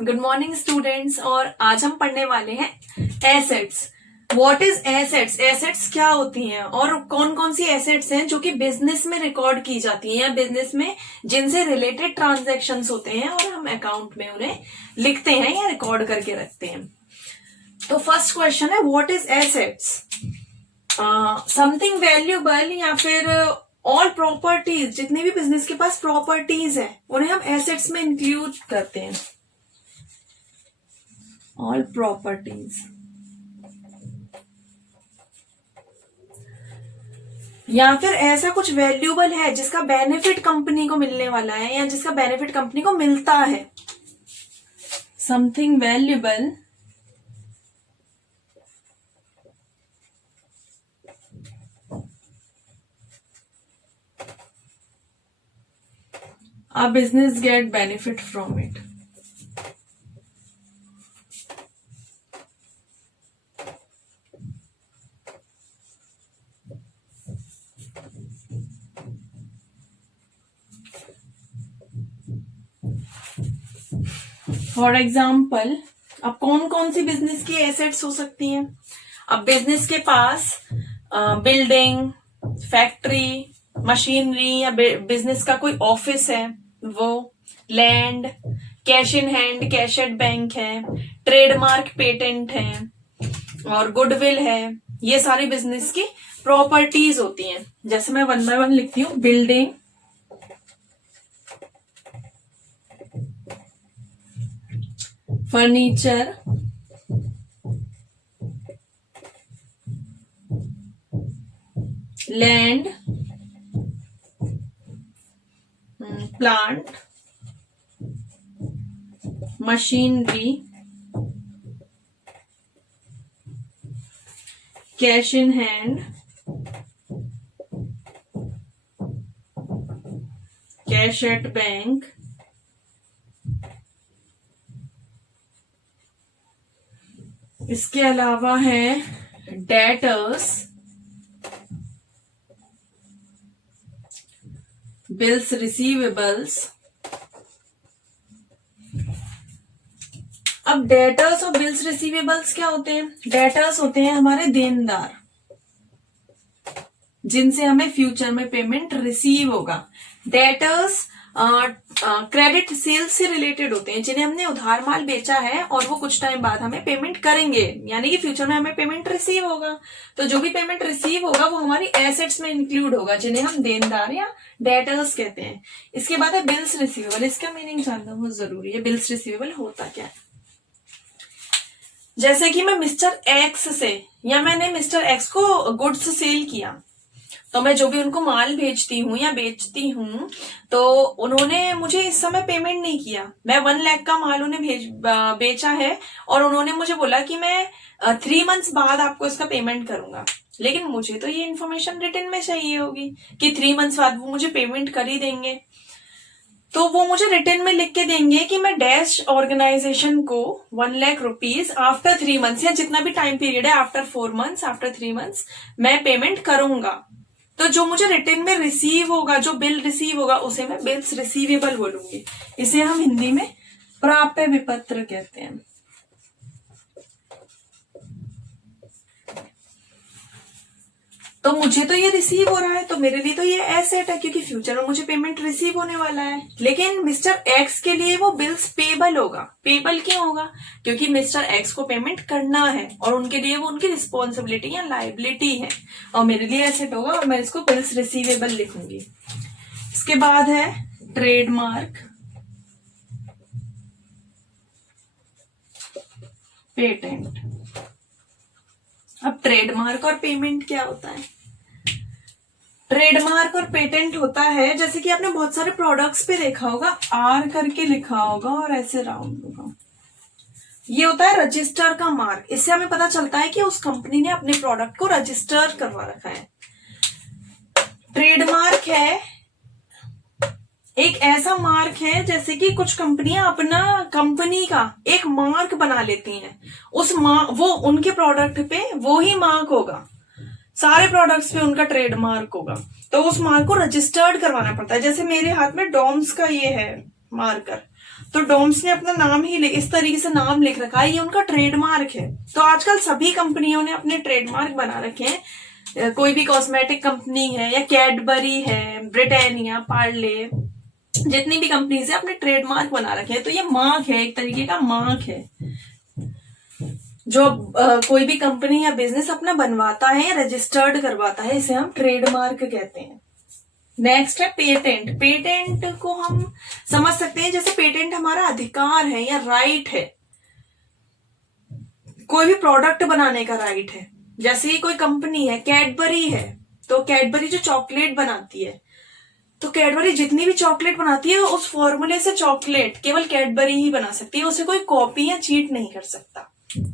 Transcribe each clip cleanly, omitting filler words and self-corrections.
Good morning students. और आज हम पढ़ने वाले हैं assets. What is assets? Assets क्या होती हैं और कौन कौन सी एसेट्स हैं जो कि बिजनेस में रिकॉर्ड की जाती हैं या बिजनेस में जिनसे रिलेटेड ट्रांजैक्शंस होते हैं और हम अकाउंट में उन्हें लिखते हैं या रिकॉर्ड करके रखते हैं। तो फर्स्ट क्वेश्चन है what is assets? Something valuable या फिर ऑल प्रॉपर्टीज, जितने भी बिजनेस के पास प्रॉपर्टीज है उन्हें हम एसेट्स में इंक्लूड करते हैं। ऑल प्रॉपर्टीज या फिर ऐसा कुछ वैल्यूएबल है जिसका बेनिफिट कंपनी को मिलने वाला है या जिसका बेनिफिट कंपनी को मिलता है। Something valuable a business get benefit from it. For example, अब कौन कौन सी बिजनेस की एसेट्स हो सकती हैं? अब बिजनेस के पास बिल्डिंग, फैक्ट्री, मशीनरी या बिजनेस का कोई ऑफिस है वो, land, cash in hand, cash at bank है, ट्रेडमार्क, पेटेंट है और गुडविल है। ये सारी बिजनेस की प्रॉपर्टीज होती हैं। जैसे मैं वन बाय वन लिखती हूँ। Building, furniture, land, plant, machinery, cash in hand, cash at bank, इसके अलावा है डेटर्स, बिल्स रिसीवेबल्स। अब डेटर्स और बिल्स रिसीवेबल्स क्या होते हैं? डेटर्स होते हैं हमारे देनदार, जिनसे हमें फ्यूचर में पेमेंट रिसीव होगा। डेटर्स क्रेडिट सेल्स से रिलेटेड होते हैं, जिन्हें हमने उधार माल बेचा है और वो कुछ टाइम बाद हमें पेमेंट करेंगे, यानी कि फ्यूचर में हमें पेमेंट रिसीव होगा। तो जो भी पेमेंट रिसीव होगा वो हमारी एसेट्स में इंक्लूड होगा, जिन्हें हम देनदार या डेटर्स कहते हैं। इसके बाद है बिल्स रिसीवेबल। इसका मीनिंग जानना बहुत जरूरी है। बिल्स रिसीवेबल होता क्या है? जैसे कि मैं मिस्टर एक्स से या मैंने मिस्टर एक्स को गुड्स सेल किया, तो मैं जो भी उनको माल भेजती हूँ या बेचती हूँ तो उन्होंने मुझे इस समय पेमेंट नहीं किया। मैं 1 लाख का माल उन्हें बेचा है और उन्होंने मुझे बोला कि मैं 3 मंथ्स बाद आपको इसका पेमेंट करूंगा। लेकिन मुझे तो ये इन्फॉर्मेशन रिटन में चाहिए होगी कि 3 मंथ्स बाद वो मुझे पेमेंट कर ही देंगे। तो वो मुझे रिटन में लिख के देंगे कि मैं डैश ऑर्गेनाइजेशन को 1 लाख रुपीज आफ्टर 3 मंथ्स या जितना भी टाइम पीरियड है, आफ्टर 4 मंथ्स, आफ्टर 3 मंथ्स मैं पेमेंट करूंगा। तो जो मुझे रिटन में रिसीव होगा, जो बिल रिसीव होगा, उसे मैं बिल्स रिसीवेबल बोलूंगी। इसे हम हिंदी में प्राप्य विपत्र कहते हैं। तो मुझे तो ये रिसीव हो रहा है तो मेरे लिए तो ये एसेट है, क्योंकि फ्यूचर में मुझे पेमेंट रिसीव होने वाला है। लेकिन मिस्टर एक्स के लिए वो बिल्स पेबल होगा। पेबल क्यों होगा? क्योंकि मिस्टर एक्स को पेमेंट करना है और उनके लिए वो उनकी रिस्पॉन्सिबिलिटी या लायबिलिटी है और मेरे लिए एसेट होगा और मैं इसको बिल्स रिसीवेबल लिखूंगी। इसके बाद है ट्रेडमार्क, पेटेंट। अब ट्रेडमार्क और पेमेंट क्या होता है? ट्रेडमार्क और पेटेंट होता है, जैसे कि आपने बहुत सारे प्रोडक्ट्स पे देखा होगा, आर करके लिखा होगा और ऐसे राउंड होगा। ये होता है रजिस्टर का मार्क। इससे हमें पता चलता है कि उस कंपनी ने अपने प्रोडक्ट को रजिस्टर करवा रखा है। ट्रेडमार्क है एक ऐसा मार्क है, जैसे कि कुछ कंपनियां अपना कंपनी का एक मार्क बना लेती हैं। वो उनके प्रोडक्ट पे वो ही मार्क होगा, सारे प्रोडक्ट्स पे उनका ट्रेडमार्क होगा। तो उस मार्क को रजिस्टर्ड करवाना पड़ता है। जैसे मेरे हाथ में डॉम्स का ये है मार्कर, तो डोम्स ने अपना नाम ही इस तरीके से नाम लिख रखा है, ये उनका ट्रेडमार्क है। तो आजकल सभी कंपनियों ने अपने ट्रेडमार्क बना रखे हैं। कोई भी कॉस्मेटिक कंपनी है या कैडबरी है, ब्रिटानिया, पार्ले, जितनी भी कंपनीज है अपने ट्रेडमार्क बना रखे हैं। तो ये मार्क है, एक तरीके का मार्क है जो कोई भी कंपनी या बिजनेस अपना बनवाता है या रजिस्टर्ड करवाता है, इसे हम ट्रेडमार्क कहते हैं। नेक्स्ट है पेटेंट। पेटेंट को हम समझ सकते हैं जैसे पेटेंट हमारा अधिकार है या राइट है, कोई भी प्रोडक्ट बनाने का राइट है। जैसे कोई कंपनी है, कैडबरी है, तो कैडबरी जो चॉकलेट बनाती है, तो कैडबरी जितनी भी चॉकलेट बनाती है उस फॉर्मूले से चॉकलेट केवल कैडबरी ही बना सकती है, उसे कोई कॉपी या चीट नहीं कर सकता।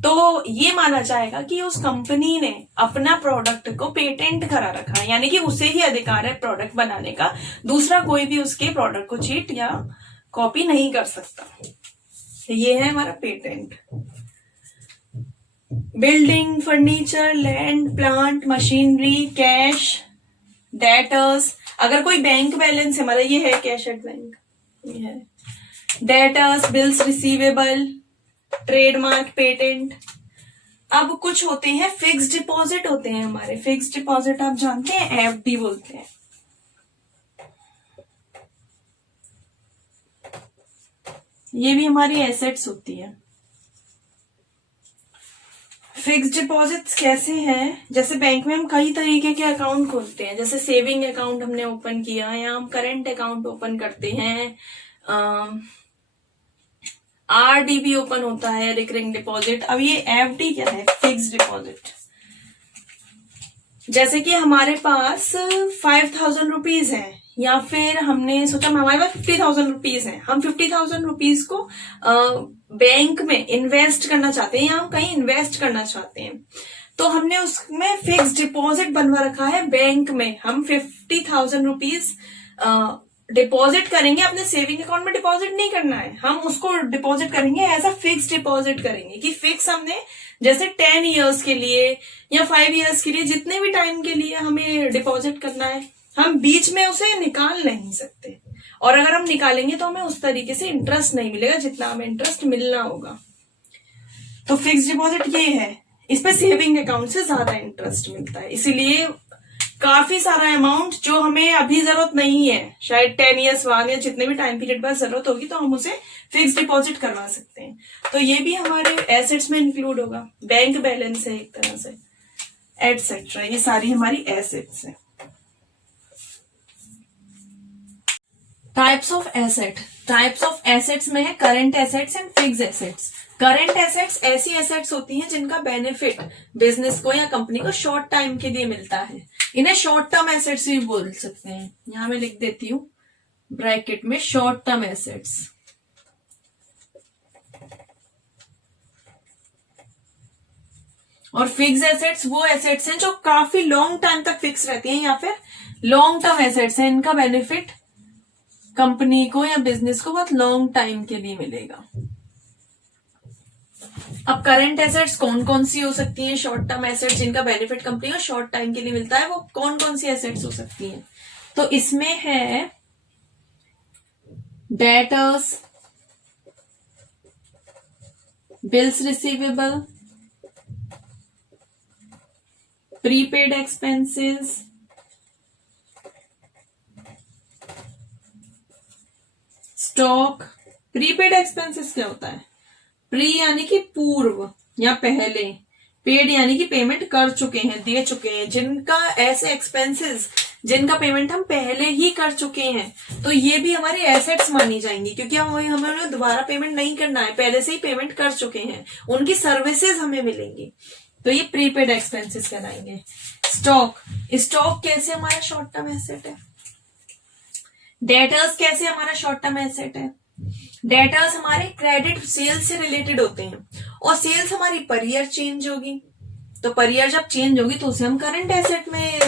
तो ये माना जाएगा कि उस कंपनी ने अपना प्रोडक्ट को पेटेंट करा रखा है, यानी कि उसे ही अधिकार है प्रोडक्ट बनाने का, दूसरा कोई भी उसके प्रोडक्ट को चीट या कॉपी नहीं कर सकता। तो ये है हमारा patent. Building, furniture, land, plant, machinery, cash, debtors. अगर कोई बैंक बैलेंस है, हमारा ये है कैश एट बैंक, ये है debtors, bills receivable, trademark, patent. अब कुछ होते हैं फिक्स्ड डिपॉजिट होते हैं हमारे। फिक्स्ड डिपॉजिट आप जानते हैं, एफडी बोलते हैं। ये भी हमारी एसेट्स होती है। फिक्स्ड डिपॉजिट्स कैसे हैं? जैसे बैंक में हम कई तरीके के अकाउंट खोलते हैं, जैसे सेविंग अकाउंट हमने ओपन किया या हम करंट अकाउंट ओपन करते हैं, आरडी भी ओपन होता है, रिकरिंग डिपॉजिट। अब ये एफडी क्या है? Fixed deposit. जैसे कि हमारे पास 5,000 रुपीज है, या फिर हमने सोचा हमारे पास 50,000 रुपीज है, हम 50,000 रुपीज को बैंक में इन्वेस्ट करना चाहते हैं या हम कहीं इन्वेस्ट करना चाहते हैं, तो हमने उसमें फिक्स्ड डिपॉजिट बनवा रखा है बैंक में। हम 50,000 रुपीज डिपॉजिट करेंगे, अपने सेविंग अकाउंट में डिपॉजिट नहीं करना है, हम उसको डिपॉजिट करेंगे एज अ फिक्स डिपॉजिट करेंगे कि फिक्स हमने जैसे 10 इयर्स के लिए या 5 इयर्स के लिए, जितने भी टाइम के लिए हमें डिपॉजिट करना है, हम बीच में उसे निकाल नहीं सकते। और अगर हम निकालेंगे तो हमें उस तरीके से इंटरेस्ट नहीं मिलेगा जितना हमें इंटरेस्ट मिलना होगा। तो फिक्स डिपॉजिट ये है, इस पे सेविंग अकाउंट से ज्यादा इंटरेस्ट मिलता है। इसीलिए काफी सारा अमाउंट जो हमें अभी जरूरत नहीं है, शायद 10 इयर्स बाद या जितने भी टाइम पीरियड बाद जरूरत होगी, तो हम उसे फिक्स डिपॉजिट करवा सकते हैं। तो ये भी हमारे एसेट्स में इंक्लूड होगा। बैंक बैलेंस है एक तरह से, एटसेट्रा, ये सारी हमारी एसेट्स है। Types of asset. Types of assets में है current assets and fixed assets. Current assets ऐसी एसेट्स होती हैं जिनका बेनिफिट बिजनेस को या कंपनी को शॉर्ट टाइम के लिए मिलता है, इन्हें शॉर्ट टर्म एसेट्स भी बोल सकते हैं। यहां मैं लिख देती हूं ब्रैकेट में शॉर्ट टर्म एसेट्स। और फिक्स एसेट्स वो एसेट्स हैं जो काफी लॉन्ग टाइम तक फिक्स रहती हैं, या फिर लॉन्ग टर्म एसेट्स हैं, इनका बेनिफिट कंपनी को या बिजनेस को बहुत लॉन्ग टाइम के लिए मिलेगा। अब करंट एसेट्स कौन कौन सी हो सकती हैं? शॉर्ट टर्म एसेट्स जिनका बेनिफिट कंपनी को शॉर्ट टाइम के लिए मिलता है, वो कौन कौन सी एसेट्स हो सकती हैं? तो इसमें है debtors, bills receivable, prepaid expenses, stock. Prepaid expenses क्या होता है? प्री यानी कि पूर्व या पहले, पेड यानी कि पेमेंट कर चुके हैं, दे चुके हैं, जिनका ऐसे एक्सपेंसेस जिनका पेमेंट हम पहले ही कर चुके हैं, तो ये भी हमारी एसेट्स मानी जाएंगी, क्योंकि हमें दोबारा पेमेंट नहीं करना है, पहले से ही पेमेंट कर चुके हैं, उनकी सर्विसेज हमें मिलेंगी, तो ये प्रीपेड एक्सपेंसेस कहलाएंगे। स्टॉक। स्टॉक कैसे हमारा शॉर्ट टर्म एसेट है? डेटर्स कैसे हमारा शॉर्ट टर्म एसेट है? डेटर्स हमारे क्रेडिट सेल्स से रिलेटेड होते हैं, और सेल्स हमारी पर ईयर चेंज होगी, तो पर ईयर जब चेंज होगी तो उसे हम करंट एसेट में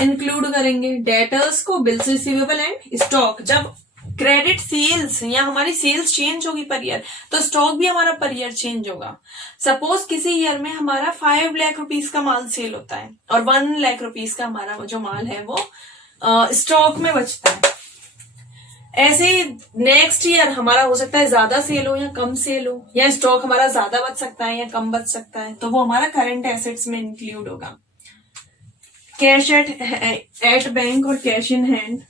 इंक्लूड करेंगे। डेटर्स को, बिल्स रिसीवेबल एंड स्टॉक। जब क्रेडिट सेल्स या हमारी सेल्स चेंज होगी पर ईयर, तो स्टॉक भी हमारा पर ईयर चेंज होगा। सपोज किसी ईयर में हमारा 5 लाख रुपीज का माल सेल होता है और 1 लाख रुपीज का हमारा जो माल है वो स्टॉक में बचता है, ऐसे ही नेक्स्ट ईयर हमारा हो सकता है ज्यादा सेल हो या कम सेल हो, या स्टॉक हमारा ज्यादा बच सकता है या कम बच सकता है, तो वो हमारा करंट एसेट्स में इंक्लूड होगा। कैश एट बैंक और कैश इन हैंड,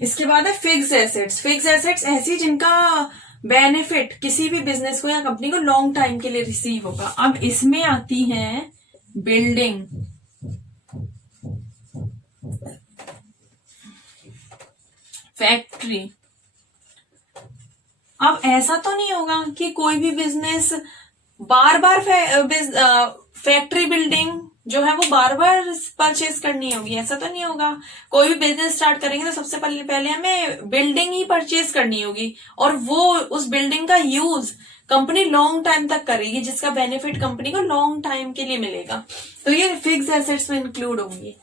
इसके बाद है फिक्स एसेट्स। फिक्स एसेट्स ऐसी जिनका बेनिफिट किसी भी बिजनेस को या कंपनी को लॉन्ग टाइम के लिए रिसीव होगा। अब इसमें आती है बिल्डिंग, फैक्ट्री। अब ऐसा तो नहीं होगा कि कोई भी बिजनेस बार बार फैक्ट्री बिल्डिंग जो है वो बार बार परचेज करनी होगी, ऐसा तो नहीं होगा। कोई भी बिजनेस स्टार्ट करेंगे तो सबसे पहले हमें बिल्डिंग ही परचेज करनी होगी, और वो उस बिल्डिंग का यूज कंपनी लॉन्ग टाइम तक करेगी, जिसका बेनिफिट कंपनी को लॉन्ग टाइम के लिए मिलेगा। तो ये फिक्स एसेट्स में इंक्लूड होंगी।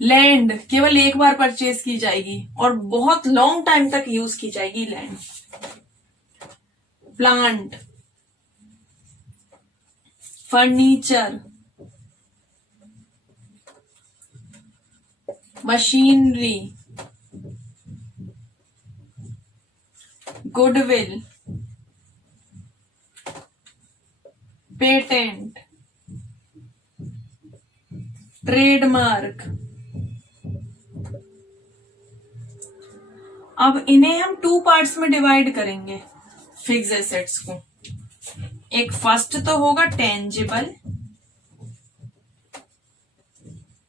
लैंड केवल एक बार परचेज की जाएगी और बहुत लॉन्ग टाइम तक यूज की जाएगी land. Plant, furniture, machinery, goodwill, patent, trademark. अब इन्हें हम 2 पार्ट्स में डिवाइड करेंगे फिक्स एसेट्स को। एक फर्स्ट तो होगा टेंजिबल,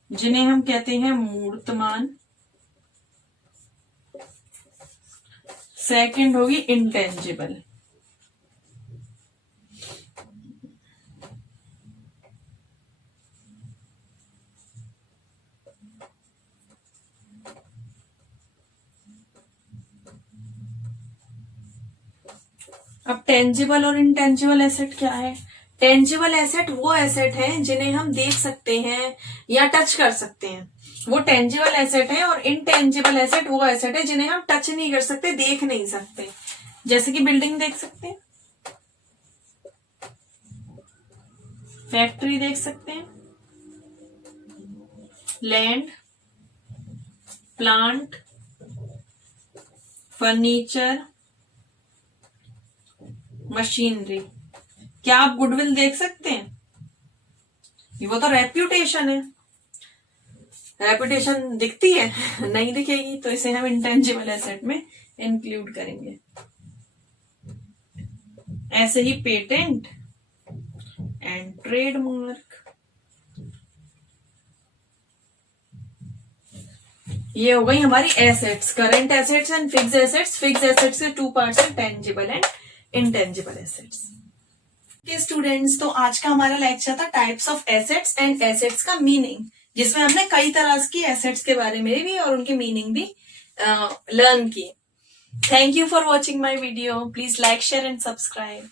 जिन्हें हम कहते हैं मूर्तमान। सेकंड होगी इंटेंजिबल। अब टेंजिबल और इनटेंजिबल एसेट क्या है? टेंजिबल एसेट वो एसेट है जिन्हें हम देख सकते हैं या टच कर सकते हैं, वो टेंजिबल एसेट है। और इनटेंजिबल एसेट वो एसेट है जिन्हें हम टच नहीं कर सकते, देख नहीं सकते। जैसे कि बिल्डिंग देख सकते हैं, फैक्ट्री देख सकते हैं, लैंड, प्लांट, फर्नीचर, मशीनरी। क्या आप गुडविल देख सकते हैं? वो तो रेप्यूटेशन है, रेप्यूटेशन दिखती है? नहीं दिखेगी, तो इसे हम इंटेंजिबल एसेट में इंक्लूड करेंगे। ऐसे ही पेटेंट एंड ट्रेडमार्क, ये हो गई हमारी assets, current assets and fix assets. Fix assets के 2 पार्ट्स हैं, टेंजिबल एंड इंटेंजिबल एसेट्स। के स्टूडेंट्स, तो आज का हमारा लेक्चर था types of assets and assets का मीनिंग, जिसमें हमने कई तरह की एसेट्स के बारे में भी और उनकी मीनिंग भी लर्न की। Thank you for watching my video. Please like, share and subscribe.